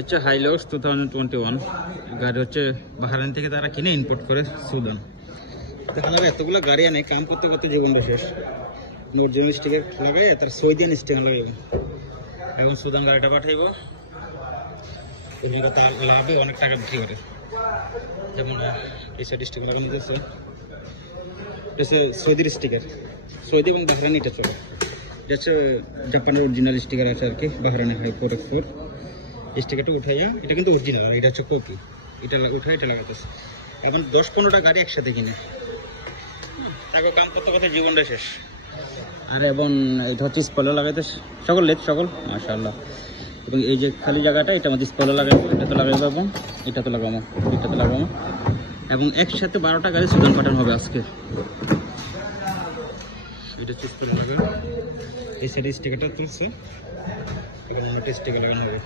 হচ্ছে হাইলক্স 2021 গাড়ি হচ্ছে বাহরাইন থেকে তারা কিনে ইম্পোর্ট করে সুদান। তাহলে এতগুলো গাড়ি আনে কাম করতে করতে জীবনটা শেষ। অরিজিনাল স্টিকার লাগাই তার সৌদিয়ান স্টিকার লাগাইব, এখন সুদান গাড়িটা পাঠাইব এবং তার লাভে অনেক টাকা বিক্রি করে। যেমন এই সাইড স্টিকার লাগানো যাচ্ছে, এটা হচ্ছে সৌদির স্টিকার, সৌদি এবং বাহরাইন এটা চলে। এটা হচ্ছে জাপানের অরিজিনাল স্টিকার আছে আর কি, বাহরাইনে হাই 4x4 স্টিকারটা উঠাইয়া, এটা কিন্তু অরিজিনাল, এটা হচ্ছে কপি। এটা উঠাই এটা লাগাতেছে। এখন 10-15টা গাড়ি একসাথে কিনে তাকে কাম করতে করতে জীবনটা শেষ। আর এবং এটা হচ্ছে স্পয়লার লাগাইতে সকল লেট সকল মাশাআল্লাহ। এবং এই যে খালি জায়গাটা এটা আমাদের স্পয়লার লাগাইবো, এটাতে লাগাইবো এবং এটাতে লাগাবো, এটাতে লাগাবো এবং একসাথে 12টা গাড়ি সুদান পাঠানো হবে আজকে। এটা হচ্ছে স্পয়লার লাগাবো, এই সাইডে স্টিকারটা তুলছে এবং অনেকটা স্টিকার লাগানো হবে।